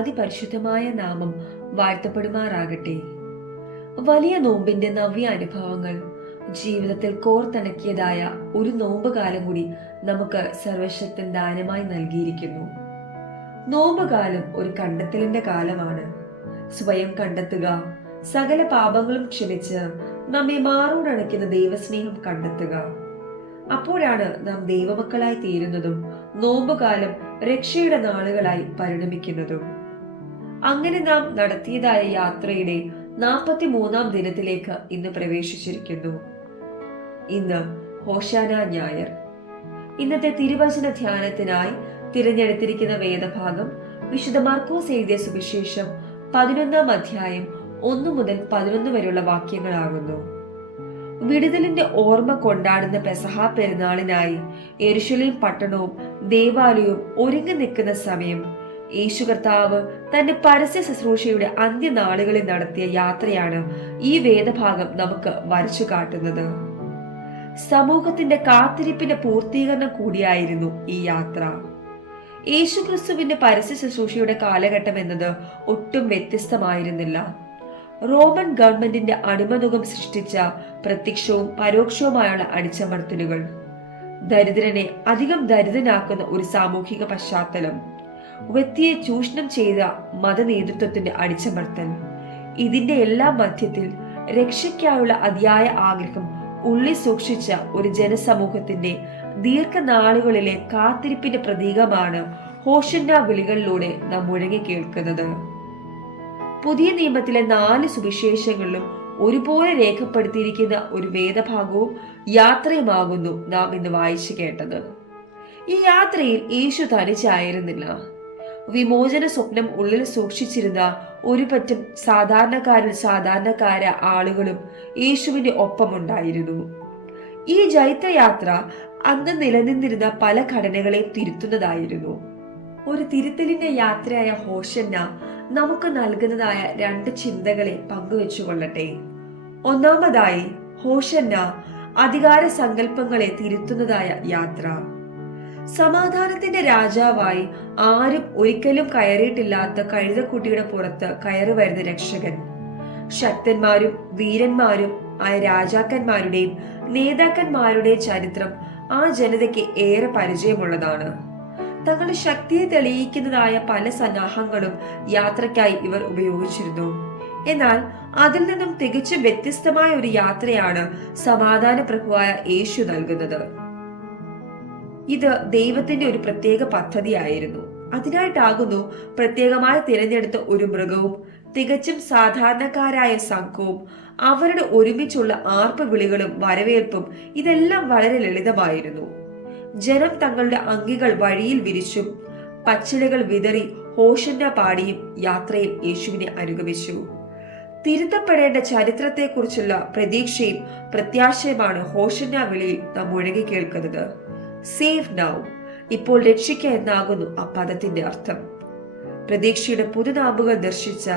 അതിപരിശുദ്ധമായ നാമം വാഴ്ത്തപ്പെടുമാറാകട്ടെ. വലിയ നോമ്പിന്റെ നവ്യ അനുഭവങ്ങൾ ജീവിതത്തിൽ കോർത്തിണക്കിയതായ ഒരു നോമ്പ് കാലം കൂടി നമുക്ക് സർവശക്തൻ ദാനമായി നൽകിയിരിക്കുന്നു. നോമ്പ് കാലം ഒരു കണ്ടെത്തലിന്റെ കാലമാണ്. സ്വയം കണ്ടെത്തുക, സകല പാപങ്ങളും ക്ഷമിച്ച് നമ്മെ മാറോടണയ്ക്കുന്ന ദൈവസ്നേഹം കണ്ടെത്തുക. അപ്പോഴാണ് നാം ദൈവമക്കളായി തീരുന്നതും നോമ്പുകാലം രക്ഷയുടെ നാളുകളായി പരിണമിക്കുന്നതും. അങ്ങനെ നാം നടത്തിയതായ യാത്രയുടെ 43-ാം ദിനത്തിലേക്ക് ഇന്ന് പ്രവേശിച്ചിരിക്കുന്നു. ഇന്ന് ഹോശാന ഞായർ. ഇന്നത്തെ തിരുവചന ധ്യാനത്തിനായി തിരഞ്ഞെടുത്തിരിക്കുന്ന വേദഭാഗം വിശുദ്ധ മർക്കോസ് എഴുതിയ സുവിശേഷം 11-ാം അധ്യായം 1 മുതൽ 11 വരെയുള്ള വാക്യങ്ങളാകുന്നു. വിടുതലിന്റെ ഓർമ്മ കൊണ്ടാടുന്ന പെസഹ പെരുന്നാളിനായി യെരുശലേം പട്ടണവും ദേവാലയവും ഒരുങ്ങി നിൽക്കുന്ന സമയം യേശു കർത്താവ് തന്റെ പരസ്യ ശുശ്രൂഷയുടെ അന്ത്യനാളുകളിൽ നടത്തിയ യാത്രയാണ് ഈ വേദഭാഗം നമുക്ക് വരച്ചു കാട്ടുന്നത്. സമൂഹത്തിന്റെ കാത്തിരിപ്പിന്റെ പൂർത്തീകരണം കൂടിയായിരുന്നു ഈ യാത്ര. യേശുക്രിസ്തുവിന്റെ പരസ്യ ശുശ്രൂഷയുടെ കാലഘട്ടം എന്നത് ഒട്ടും വ്യത്യസ്തമായിരുന്നില്ല. റോമൻ ഗവൺമെന്റിന്റെ അടിമനുഖം സൃഷ്ടിച്ച പ്രത്യക്ഷവും പരോക്ഷവുമായുള്ള അടിച്ചമർത്തലുകൾ, ദരിദ്രനെ അധികം ദരിദ്രനാക്കുന്ന ഒരു സാമൂഹിക പശ്ചാത്തലം, വ്യക്തിയെ ചൂഷണം ചെയ്ത മതനേതൃത്വത്തിന്റെ അടിച്ചമർത്തൽ, ഇതിന്റെ എല്ലാം മധ്യത്തിൽ രക്ഷയ്ക്കായുള്ള അതിയായ ആഗ്രഹം ഉള്ളിൽ സൂക്ഷിച്ച ഒരു ജനസമൂഹത്തിന്റെ ദീർഘനാളുകളിലെ കാത്തിരിപ്പിന്റെ പ്രതീകമാണ് ഹോശന്ന വിളികളിലൂടെ നാം മുഴങ്ങി കേൾക്കുന്നത്. പുതിയ നിയമത്തിലെ 4 സുവിശേഷങ്ങളിലും ഒരുപോലെ രേഖപ്പെടുത്തിയിരിക്കുന്ന ഒരു വേദഭാഗവും യാത്രയുമാകുന്നു നാം ഇന്ന് വായിച്ചു കേട്ടത്. ഈ യാത്രയിൽ യേശു തനിച്ചായിരുന്നില്ല. വിമോചന സ്വപ്നം ഉള്ളിൽ സൂക്ഷിച്ചിരുന്ന ഒരു പറ്റം സാധാരണക്കാരായ ആളുകളും യേശുവിന്റെ ഒപ്പമുണ്ടായിരുന്നു. ഈ ജൈത്രയാത്ര അന്ന് നിലനിന്നിരുന്ന പല ഘടനകളെയും തിരുത്തുന്നതായിരുന്നു. ഒരു തിരുത്തലിന്റെ യാത്രയായ ഹോശന്ന നമുക്ക് നൽകുന്നതായ 2 ചിന്തകളെ പങ്കുവെച്ചുകൊള്ളട്ടെ. ഒന്നാമതായി, ഹോശന്ന അധികാര സങ്കല്പങ്ങളെ തിരുത്തുന്നതായ യാത്ര. സമാധാനത്തിന്റെ രാജാവായി ആരും ഒരിക്കലും കയറിയിട്ടില്ലാത്ത കഴുതക്കുട്ടിയുടെ പുറത്ത് കയറി വരുന്ന രക്ഷകൻ. ശക്തന്മാരും വീരന്മാരും ആയ രാജാക്കന്മാരുടെയും നേതാക്കന്മാരുടെയും ചരിത്രം ആ ജനതയ്ക്ക് ഏറെ പരിചയമുള്ളതാണ്. തങ്ങളുടെ ശക്തിയെ തെളിയിക്കുന്നതായ പല സന്നാഹങ്ങളും യാത്രയ്ക്കായി ഇവർ ഉപയോഗിച്ചിരുന്നു. എന്നാൽ അതിൽ നിന്നും തികച്ചും വ്യത്യസ്തമായ ഒരു യാത്രയാണ് സമാധാന പ്രഭുവായ യേശു നൽകുന്നത്. ഇത് ദൈവത്തിന്റെ ഒരു പ്രത്യേക പദ്ധതിയായിരുന്നു. അതിനായിട്ടാകുന്നു പ്രത്യേകമായി തിരഞ്ഞെടുത്ത ഒരു മൃഗവും തികച്ചും സാധാരണക്കാരായ സംഘവും അവരുടെ ഒരുമിച്ചുള്ള ആർപ്പ് വിളികളും വരവേൽപ്പും ഇതെല്ലാം വളരെ ലളിതമായിരുന്നു. ജനം തങ്ങളുടെ അങ്കികൾ വഴിയിൽ വിരിച്ചും പച്ചിലകൾ വിതറി ഹോശന്ന പാടിയും യാത്രയിൽ യേശുവിനെ അനുഗമിച്ചു. തിരുത്തപ്പെടേണ്ട ചരിത്രത്തെക്കുറിച്ചുള്ള പ്രതീക്ഷയും പ്രത്യാശയുമാണ് ഹോശന്ന വിളിയിൽ നാം മുഴങ്ങി കേൾക്കുന്നത്. സേവ് നൗ, ഇപ്പോൾ രക്ഷിക്കുക എന്നാകുന്നു ആ പദത്തിന്റെ അർത്ഥം. പ്രതീക്ഷയുടെ പുതുനാമ്പുകൾ ദർശിച്ച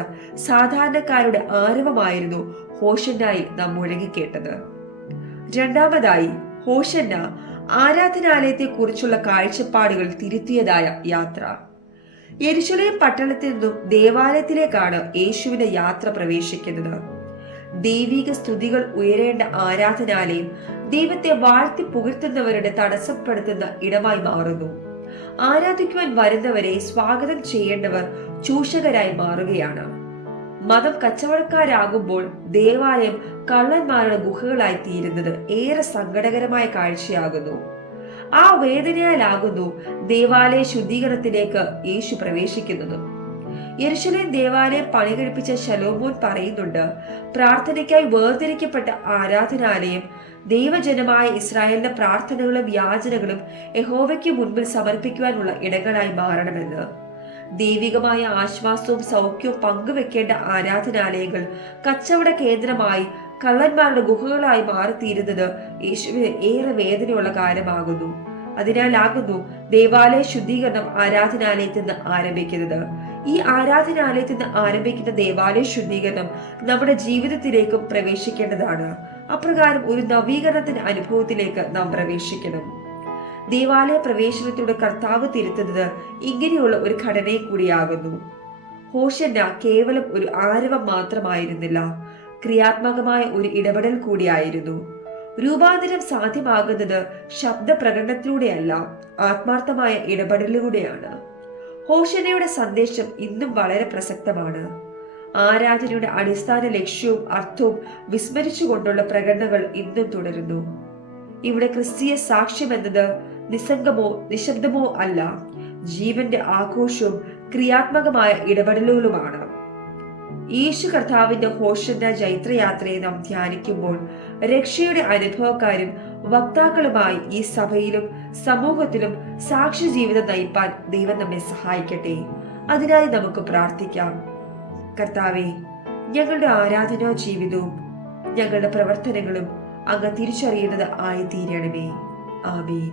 സാധാരണക്കാരുടെ ആരവമായിരുന്നു ഹോശന്നയിൽ നാം മുഴങ്ങി കേട്ടത്. രണ്ടാമതായി, ഹോശന്ന ആരാധനാലയത്തെ കുറിച്ചുള്ള കാഴ്ചപ്പാടുകൾ തിരുത്തിയതായ യാത്ര. യെരുശലേം പട്ടണത്തിൽ നിന്നും ദേവാലയത്തിലേക്കാണ് യേശുവിന്റെ യാത്ര പ്രവേശിക്കുന്നത്. ദൈവിക സ്തുതികൾ ഉയരേണ്ട ആരാധനാലയം ദൈവത്തെ വാഴ്ത്തി പുകഴ്ത്തുന്നവരുടെ തടസ്സപ്പെടുത്തുന്ന ഇടമായി മാറുന്നു. ആരാധിക്കുവാൻ വരുന്നവരെ സ്വാഗതം ചെയ്യേണ്ടവർ ചൂഷകരായി മാറുകയാണ്. മതം കച്ചവടക്കാരാകുമ്പോൾ ദേവാലയം കള്ളന്മാരുടെ ഗുഹകളായി തീരുന്നത് ഏറെ സങ്കടകരമായ കാഴ്ചയാകുന്നു. ആ വേദനയാലാകുന്നു ദേവാലയ ശുദ്ധീകരണത്തിലേക്ക് യേശു പ്രവേശിക്കുന്നത്. യെരുശലേം ദേവാലയം പണികഴിപ്പിച്ച ശലോമോൻ പറയുന്നുണ്ട്, പ്രാർത്ഥനയ്ക്കായി വേർതിരിക്കപ്പെട്ട ആരാധനാലയം ദൈവജനമായ ഇസ്രായേലിന്റെ പ്രാർത്ഥനകളും യാചനകളും യഹോവയ്ക്ക് മുൻപിൽ സമർപ്പിക്കുവാനുള്ള ഇടങ്ങളായി മാറണമെന്ന്. ദൈവികമായ ആശ്വാസവും സൗഖ്യവും പങ്കുവെക്കേണ്ട ആരാധനാലയങ്ങൾ കച്ചവട കേന്ദ്രമായി കള്ളന്മാരുടെ ഗുഹകളായി മാറിത്തീരുന്നത് യേശുവിന് ഏറെ വേദനയുള്ള കാര്യമാകുന്നു. അതിനാലാകുന്നു ദേവാലയ ശുദ്ധീകരണം ആരാധനാലയത്തിൽ നിന്ന് ആരംഭിക്കുന്നത്. ഈ ആരാധനാലയത്തിൽ നിന്ന് ആരംഭിക്കുന്ന ദേവാലയ ശുദ്ധീകരണം നമ്മുടെ ജീവിതത്തിലേക്കും പ്രവേശിക്കേണ്ടതാണ്. അപ്രകാരം ഒരു നവീകരണത്തിന്റെ അനുഭവത്തിലേക്ക് നാം പ്രവേശിക്കണം. ദേവാലയ പ്രവേശനത്തോടെ കർത്താവ് തിരുത്തുന്നത് ഇങ്ങനെയുള്ള ഒരു ഘടനയെ കൂടിയാകുന്നു. ഹോശന്ന കേവലം ഒരു ആരവം മാത്രമായിരുന്നില്ല, ക്രിയാത്മകമായ ഒരു ഇടപെടൽ കൂടിയായിരുന്നു. രൂപാന്തരം സാധ്യമാകുന്നത് ശബ്ദ പ്രകടനത്തിലൂടെയല്ല, ആത്മാർത്ഥമായ ഇടപെടലിലൂടെയാണ്. ഹോശന്നയുടെ സന്ദേശം ഇന്നും വളരെ പ്രസക്തമാണ്. ആരാധനയുടെ അടിസ്ഥാന ലക്ഷ്യവും അർത്ഥവും വിസ്മരിച്ചുകൊണ്ടുള്ള പ്രകടനങ്ങൾ ഇന്നും തുടരുന്നു. ഇവിടെ ക്രിസ്തീയ സാക്ഷ്യം എന്നത് നിസ്സംഗമോ നിശബ്ദമോ അല്ല, ജീവന്റെ ആഘോഷവും ക്രിയാത്മകമായ ഇടപെടലുകളുമാണ്. യേശു കർത്താവിന്റെ ഹോശന്ന ജൈത്രയാത്രയെ നാം ധ്യാനിക്കുമ്പോൾ രക്ഷയുടെ അനുഭവക്കാരും വക്താക്കളുമായി ഈ സഭയിലും സമൂഹത്തിലും സാക്ഷ്യ ജീവിതം നയിപ്പാൻ ദൈവം നമ്മെ സഹായിക്കട്ടെ. അതിനായി നമുക്ക് പ്രാർത്ഥിക്കാം. കർത്താവെ, ഞങ്ങളുടെ ആരാധനാ ജീവിതവും ഞങ്ങളുടെ പ്രവർത്തനങ്ങളും അങ്ങ് തിരിച്ചറിയുന്നത് ആയി തീരണമേ. ആമേൻ.